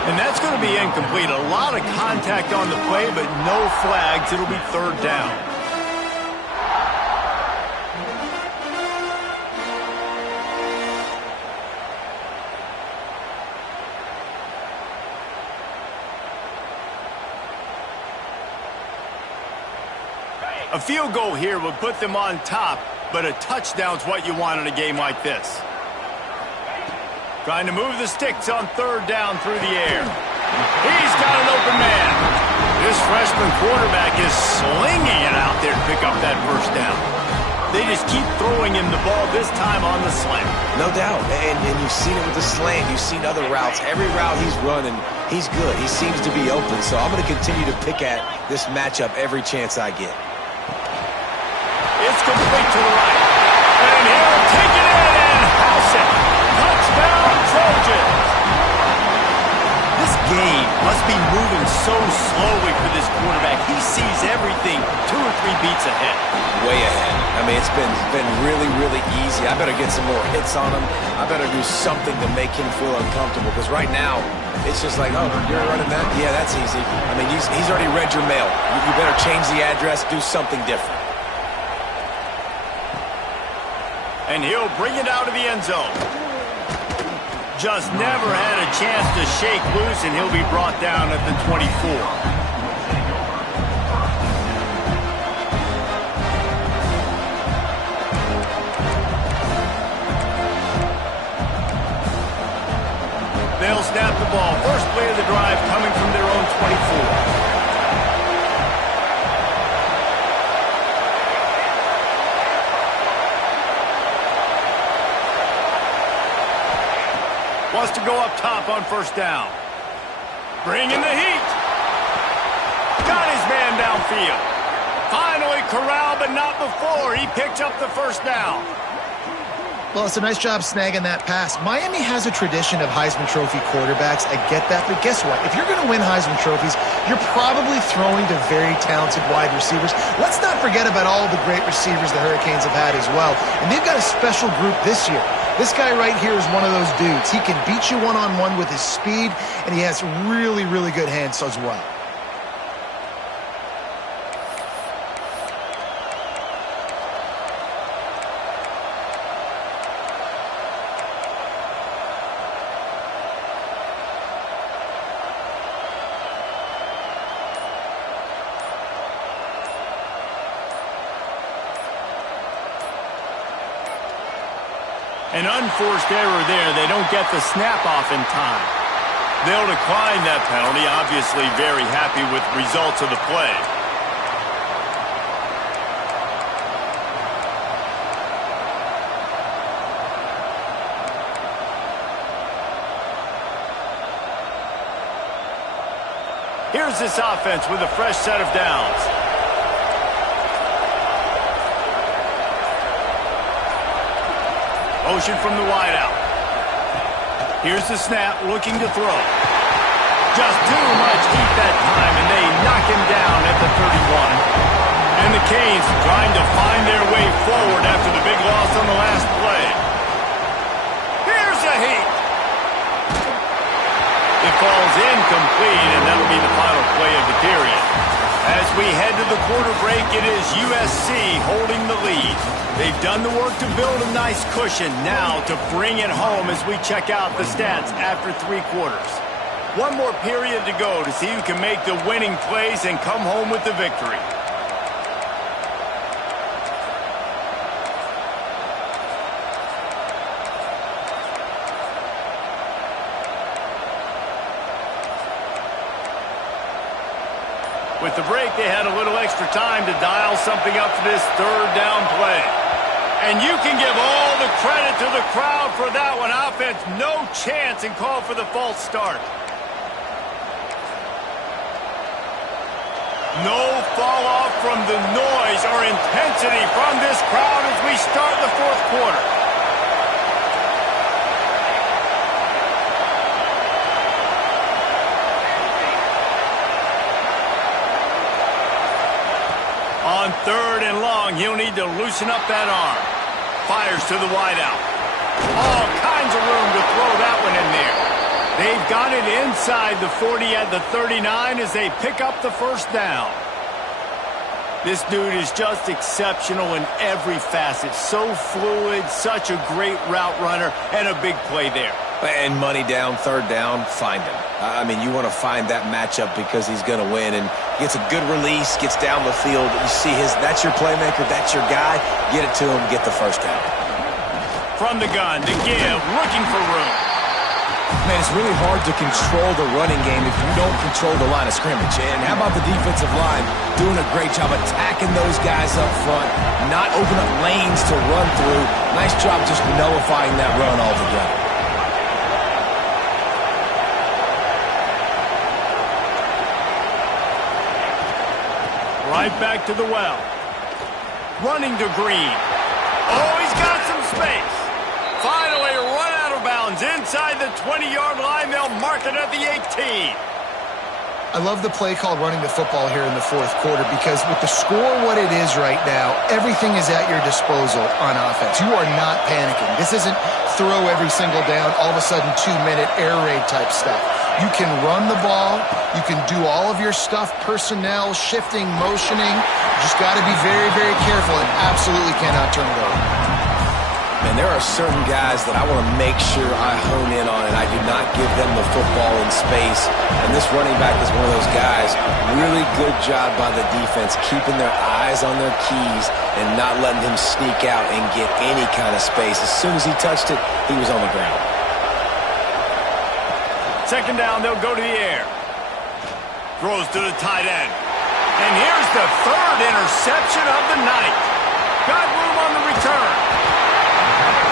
And that's going to be incomplete. A lot of contact on the play, but no flags. It'll be third down. A field goal here would put them on top, but a touchdown's what you want in a game like this. Trying to move the sticks on third down through the air. He's got an open man. This freshman quarterback is slinging it out there to pick up that first down. They just keep throwing him the ball, this time on the slant. No doubt, and you've seen it with the slant. You've seen other routes. Every route he's running, he's good. He seems to be open, so I'm going to continue to pick at this matchup every chance I get. It's complete to the right. And he'll take it in and house it. Touchdown, Trojans. This game must be moving so slowly for this quarterback. He sees everything 2 or 3 beats ahead. Way ahead. I mean, it's been really, really easy. I better get some more hits on him. I better do something to make him feel uncomfortable, because right now, it's just like, oh, you're running that? Yeah, that's easy. I mean, he's already read your mail. You better change the address, do something different. And he'll bring it out of the end zone. Just never had a chance to shake loose, and he'll be brought down at the 24. They'll snap the ball. First play of the drive coming from their own 24. Wants to go up top on first down. Bringing the heat. Got his man downfield. Finally corralled, but not before. He picked up the first down. Well, it's a nice job snagging that pass. Miami has a tradition of Heisman Trophy quarterbacks. I get that, but guess what? If you're going to win Heisman Trophies, you're probably throwing to very talented wide receivers. Let's not forget about all the great receivers the Hurricanes have had as well. And they've got a special group this year. This guy right here is one of those dudes. He can beat you one-on-one with his speed, and he has really, really good hands as well. An unforced error there. They don't get the snap off in time. They'll decline that penalty, obviously very happy with the results of the play. Here's this offense with a fresh set of downs. Motion from the wideout. Here's the snap, looking to throw. Just too much heat that time, and they knock him down at the 31. And the Canes trying to find their way forward after the big loss on the last play. Here's a heat. It falls incomplete, and that'll be the final play of the period. As we head to the quarter break, it is USC holding the lead. They've done the work to build a nice cushion. Now to bring it home as we check out the stats after 3 quarters. One more period to go to see who can make the winning plays and come home with the victory. With the break, they had a little extra time to dial something up for this third down play. And you can give all the credit to the crowd for that one. Offense, no chance, and call for the false start. No fall off from the noise or intensity from this crowd as we start the fourth quarter. On third and long, he'll need to loosen up that arm. Fires to the wideout. All kinds of room to throw that one in there. They've got it inside the 40 at the 39 as they pick up the first down. This dude is just exceptional in every facet. So fluid, such a great route runner, and a big play there. And money down, third down, find him. I mean, you want to find that matchup because he's going to win, and gets a good release, gets down the field. You see that's your playmaker, that's your guy. Get it to him, get the first down. From the gun, to give, looking for room. Man, it's really hard to control the running game if you don't control the line of scrimmage. And how about the defensive line doing a great job attacking those guys up front, not open up lanes to run through. Nice job just nullifying that run altogether. Right back to the well. Running to Green. Oh, he's got some space. Finally run out of bounds inside the 20-yard line. They'll mark it at the 18. I love the play called running the football here in the fourth quarter because with the score what it is right now, everything is at your disposal on offense. You are not panicking. This isn't throw every single down, all of a sudden 2-minute air raid type stuff. You can run the ball. You can do all of your stuff, personnel, shifting, motioning. You just got to be very, very careful and absolutely cannot turn it over. And there are certain guys that I want to make sure I hone in on, and I do not give them the football in space. And this running back is one of those guys. Really good job by the defense, keeping their eyes on their keys and not letting him sneak out and get any kind of space. As soon as he touched it, he was on the ground. Second down, they'll go to the air. Throws to the tight end. And here's the third interception of the night. Got room on the return.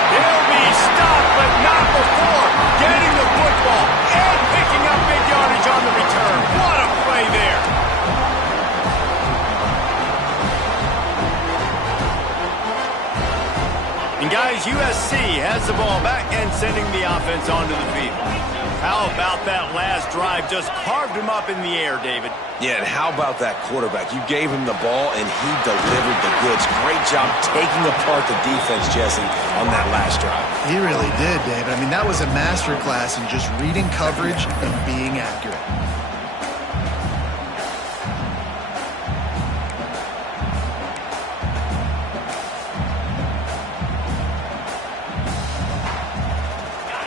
He'll be stopped, but not before getting the football and picking up big yardage on the return. What a play there. And guys, USC has the ball back and sending the offense onto the field. How about that last drive? Just carved him up in the air, David. Yeah, and how about that quarterback? You gave him the ball, and he delivered the goods. Great job taking apart the defense, Jesse, on that last drive. He really did, David. I mean, that was a masterclass in just reading coverage and being accurate.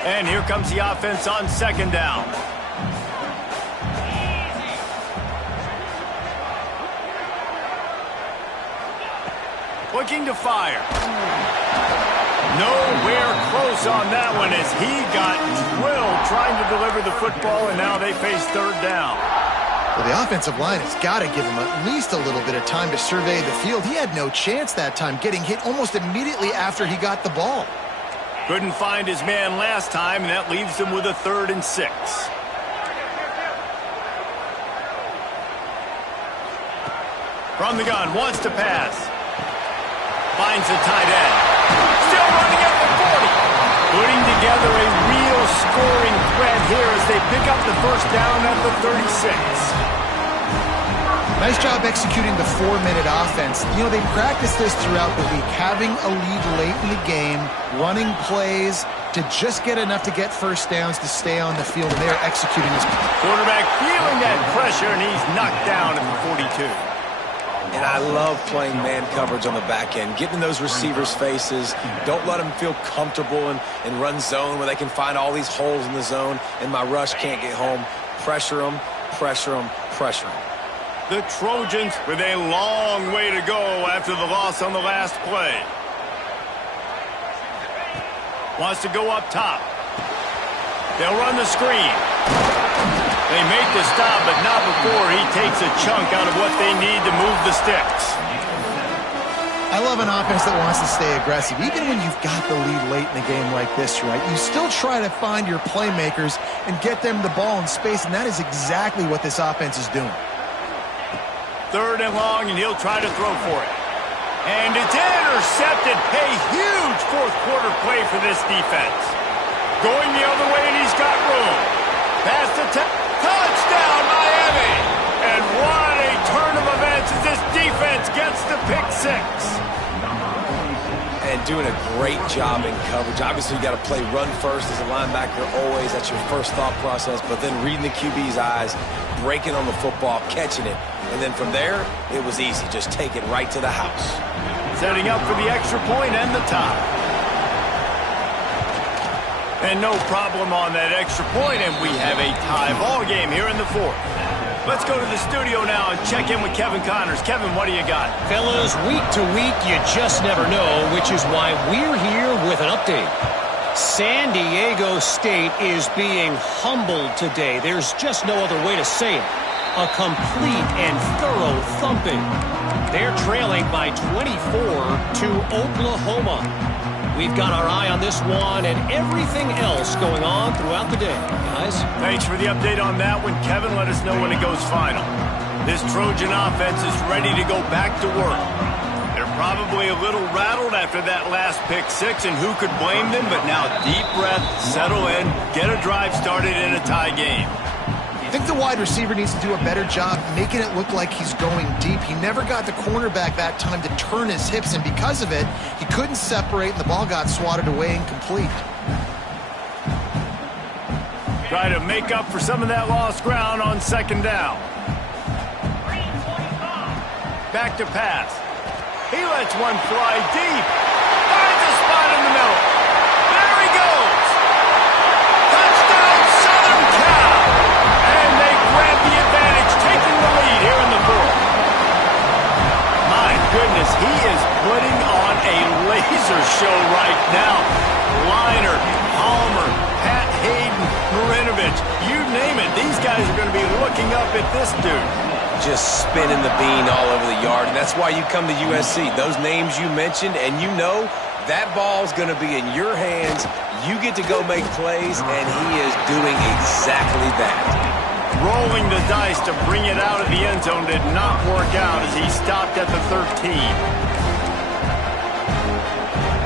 And here comes the offense on second down. Looking to fire. Nowhere close on that one as he got drilled trying to deliver the football, and now they face third down. Well, the offensive line has got to give him at least a little bit of time to survey the field. He had no chance that time, getting hit almost immediately after he got the ball. Couldn't find his man last time, and that leaves him with a 3rd and 6. From the gun, wants to pass. Finds the tight end. Still running at the 40. Putting together a real scoring threat here as they pick up the first down at the 36. Nice job executing the 4-minute offense. You know, they practiced this throughout the week, having a lead late in the game, running plays to just get enough to get first downs to stay on the field, and they're executing this. Quarterback feeling that pressure, and he's knocked down at the 42. And I love playing man coverage on the back end, getting in those receivers' faces. Don't let them feel comfortable in run zone where they can find all these holes in the zone, and my rush can't get home. Pressure them, pressure them, pressure them. The Trojans with a long way to go after the loss on the last play. Wants to go up top. They'll run the screen. They make the stop, but not before he takes a chunk out of what they need to move the sticks. I love an offense that wants to stay aggressive. Even when you've got the lead late in the game like this, right, you still try to find your playmakers and get them the ball in space, and that is exactly what this offense is doing. 3rd and long, and he'll try to throw for it. And it's intercepted. A huge fourth quarter play for this defense. Going the other way, and he's got room. Pass to touchdown, Miami. And what a turn of events as this defense gets the pick 6. And doing a great job in coverage. Obviously, you got to play run first as a linebacker always. That's your first thought process. But then reading the QB's eyes, breaking on the football, catching it. And then from there, it was easy. Just take it right to the house. Setting up for the extra point and the tie. And no problem on that extra point, and we have a tie ball game here in the 4th. Let's go to the studio now and check in with Kevin Connors. Kevin, what do you got? Fellas, week to week, you just never know, which is why we're here with an update. San Diego State is being humbled today. There's just no other way to say it. A complete and thorough thumping. They're trailing by 24 to Oklahoma. We've got our eye on this one and everything else going on throughout the day, guys. Thanks for the update on that one, Kevin. Let us know when it goes final. This Trojan offense is ready to go back to work. They're probably a little rattled after that last pick 6, and who could blame them? But now deep breath, settle in, get a drive started in a tie game. I think the wide receiver needs to do a better job making it look like he's going deep. He never got the cornerback that time to turn his hips, and because of it, he couldn't separate, and the ball got swatted away incomplete. Try to make up for some of that lost ground on 2nd down. Back to pass. He lets one fly deep. Finds a spot in the middle. There he goes. Touchdown, Southern Cal. And they grab the advantage, taking the lead here in the 4th. My goodness, he is putting on a laser show right now. Liner, Palmer, Pat Hayden, Marinovich, you name it. These guys are going to be looking up at this dude. Just spinning the bean all over the yard, and that's why you come to USC. Those names you mentioned, and you know that ball's going to be in your hands. You get to go make plays, and he is doing exactly that. Rolling the dice to bring it out of the end zone did not work out as he stopped at the 13.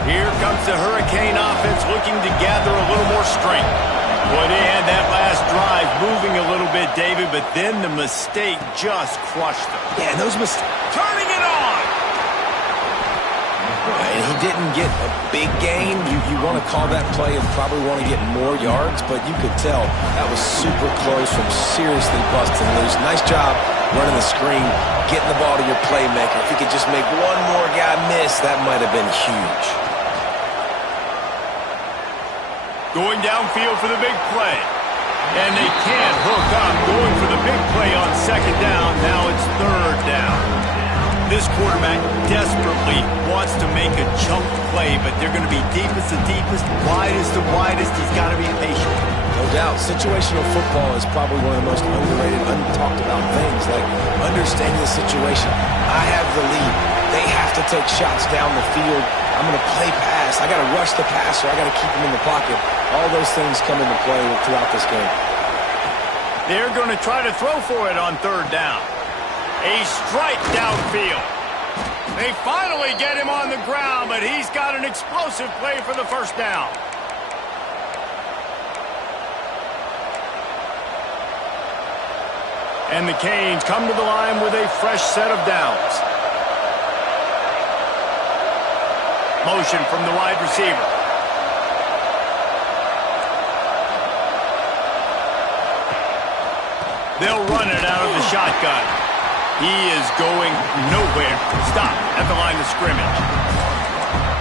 Here comes the Hurricane offense looking to gather a little more strength. Well, they had that last drive moving a little bit, David, but then the mistake just crushed them. Yeah, those mistakes. Turning it on! And he didn't get a big gain. You want to call that play and probably want to get more yards, but you could tell that was super close from seriously busting loose. Nice job running the screen, getting the ball to your playmaker. If he could just make one more guy miss, that might have been huge. Going downfield for the big play. And they can't hook up. Going for the big play on 2nd down. Now it's 3rd down. This quarterback desperately wants to make a chunk play, but they're going to be deepest to deepest, widest to widest. He's got to be patient. No doubt. Situational football is probably one of the most underrated, untalked about things, like understanding the situation. I have the lead. They have to take shots down the field. I'm going to play pass. I got to rush the passer. I got to keep him in the pocket. All those things come into play throughout this game. They're going to try to throw for it on 3rd down. A strike downfield. They finally get him on the ground, but he's got an explosive play for the 1st down. And the Canes come to the line with a fresh set of downs. Motion from the wide receiver. They'll run it out of the shotgun. He is going nowhere. Stop at the line of scrimmage.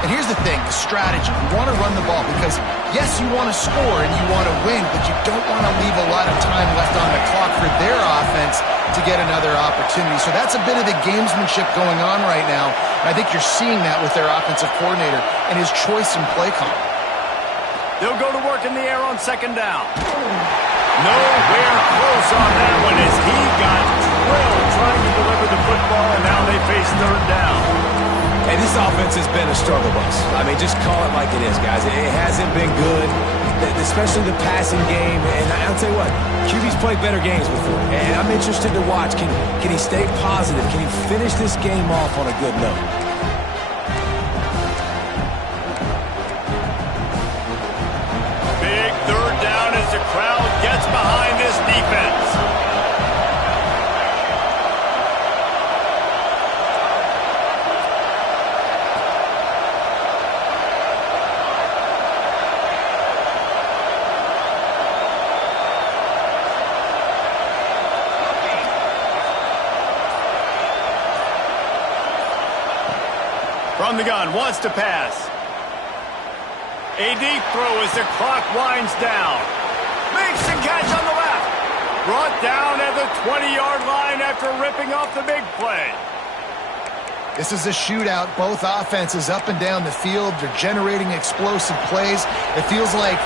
And here's the thing, the strategy. You want to run the ball because, yes, you want to score and you want to win, but you don't want to leave a lot of time left on the clock for their offense to get another opportunity. So that's a bit of the gamesmanship going on right now. And I think you're seeing that with their offensive coordinator and his choice in play call. They'll go to work in the air on 2nd down. Nowhere close on that one as he got drilled trying to deliver the football, and now they face third down. Hey, this offense has been a struggle bus. I mean, just call it like it is, guys. It hasn't been good, especially the passing game. And I'll tell you what, QB's played better games before. And I'm interested to watch. Can he stay positive? Can he finish this game off on a good note? Big third down as the crowd gets behind this defense. From the gun, wants to pass. A deep throw as the clock winds down. Makes the catch on the left. Brought down at the 20-yard line after ripping off the big play. This is a shootout. Both offenses up and down the field. They're generating explosive plays. It feels like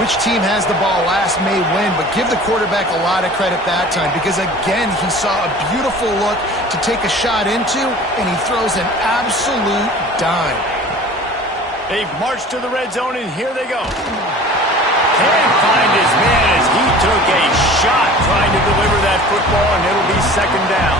which team has the ball last may win, but give the quarterback a lot of credit that time because, again, he saw a beautiful look to take a shot into, and he throws an absolute dime. They've marched to the red zone, and here they go. Can't find his man as he took a shot trying to deliver that football, and it'll be second down.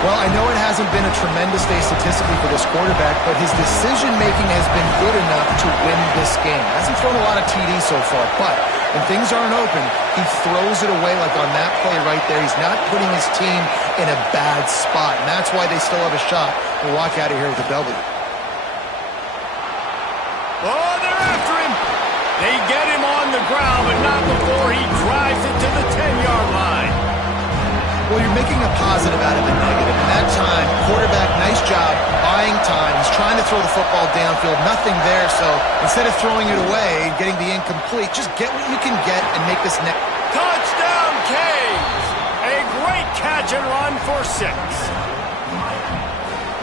Well, I know it hasn't been a tremendous day statistically for this quarterback, but his decision-making has been good enough to win this game. Hasn't thrown a lot of TDs so far, but when things aren't open, he throws it away like on that play right there. He's not putting his team in a bad spot, and that's why they still have a shot to walk out of here with a W. Oh, they're after him. They get him on the ground, but not before he drives it to the 10-yard line. Well, you're making a positive out of a negative. And that time, quarterback, nice job, buying time. He's trying to throw the football downfield. Nothing there, so instead of throwing it away and getting the incomplete, just get what you can get and make this next. Touchdown, Canes! A great catch and run for 6.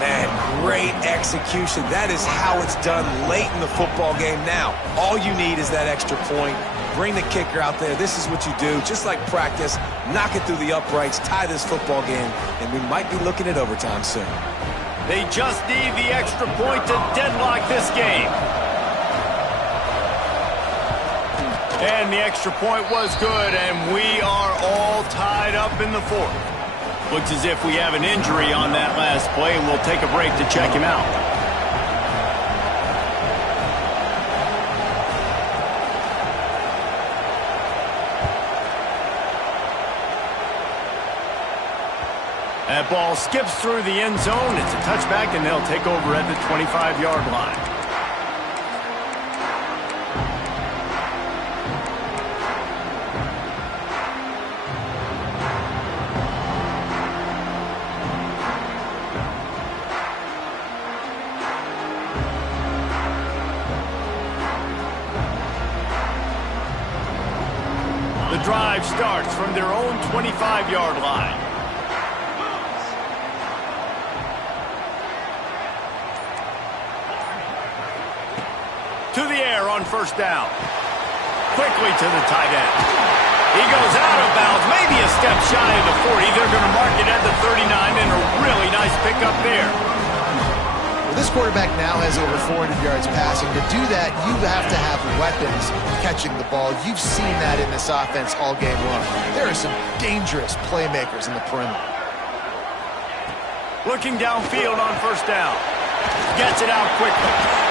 Man, great execution. That is how it's done late in the football game now. All you need is that extra point. Bring the kicker out there. This is what you do. Just like practice, knock it through the uprights, tie this football game, and we might be looking at overtime soon. They just need the extra point to deadlock this game. And the extra point was good, and we are all tied up in the fourth. Looks as if we have an injury on that last play, and we'll take a break to check him out. That ball skips through the end zone. It's a touchback, and they'll take over at the 25-yard line. The drive starts from their own 25-yard line. To the air on first down. Quickly to the tight end. He goes out of bounds, maybe a step shy of the 40. They're going to mark it at the 39, and a really nice pickup there. Well, this quarterback now has over 400 yards passing. To do that, you have to have weapons catching the ball. You've seen that in this offense all game long. There are some dangerous playmakers in the perimeter. Looking downfield on first down. Gets it out quickly.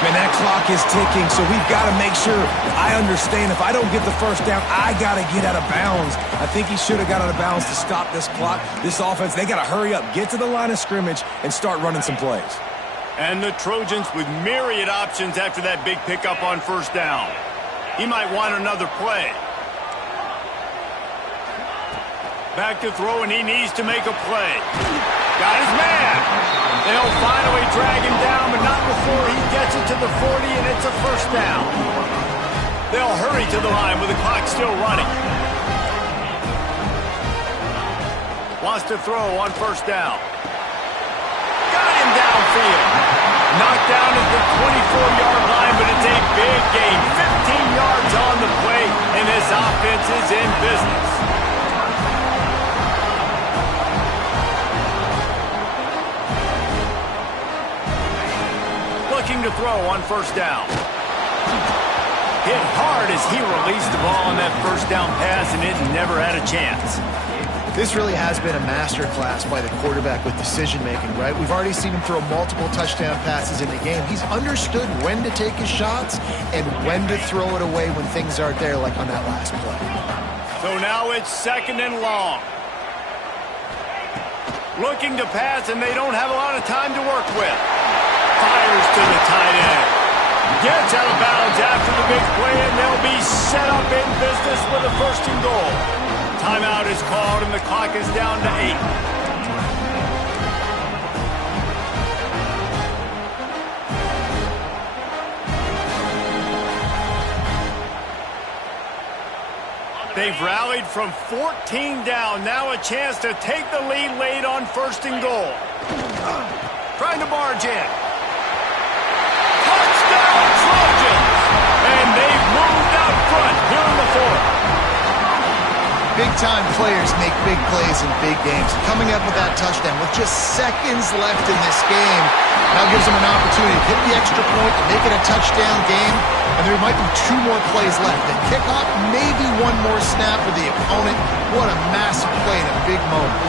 Man, that clock is ticking, so we've got to make sure. I understand if I don't get the first down, I got to get out of bounds. I think he should have got out of bounds to stop this clock. This offense, they got to hurry up, get to the line of scrimmage, and start running some plays. And the Trojans with myriad options after that big pickup on first down. He might want another play. Back to throw, and he needs to make a play. Got his man. They'll finally drag him down, but not before he gets it to the 40, and it's a first down. They'll hurry to the line with the clock still running. Wants to throw on first down. Got him downfield. Knocked down at the 24-yard line, but it's a big gain. 15 yards on the play, And this offense is in business. Looking to throw on first down. Hit hard as he released the ball on that first down pass, and it never had a chance. This really has been a masterclass by the quarterback with decision-making, right? We've already seen him throw multiple touchdown passes in the game. He's understood when to take his shots and when to throw it away when things aren't there, like on that last play. So now it's 2nd and long. Looking to pass, and they don't have a lot of time to work with. Fires to the tight end. Gets out of bounds after the big play, and they'll be set up in business with a 1st and goal. Timeout is called, and the clock is down to 8. They've rallied from 14 down. Now a chance to take the lead late on 1st and goal. Trying to barge in. Touchdown, Trojans! And they've moved out front here in the 4th. Big-time players make big plays in big games. Coming up with that touchdown with just seconds left in this game now gives them an opportunity to hit the extra point and make it a touchdown game, and there might be 2 more plays left. The kickoff, maybe 1 more snap for the opponent. What a massive play in a big moment.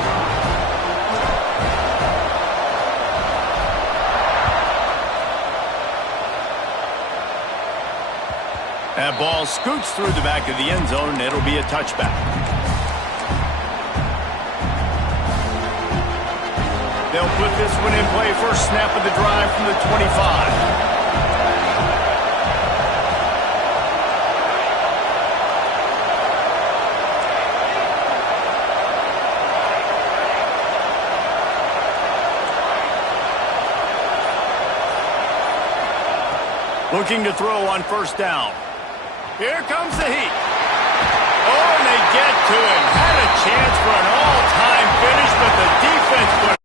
That ball scoots through the back of the end zone, and it'll be a touchback. They'll put this one in play. First snap of the drive from the 25. Looking to throw on first down. Here comes the heat. Oh, and they get to him. Had a chance for an all-time finish, but the defense put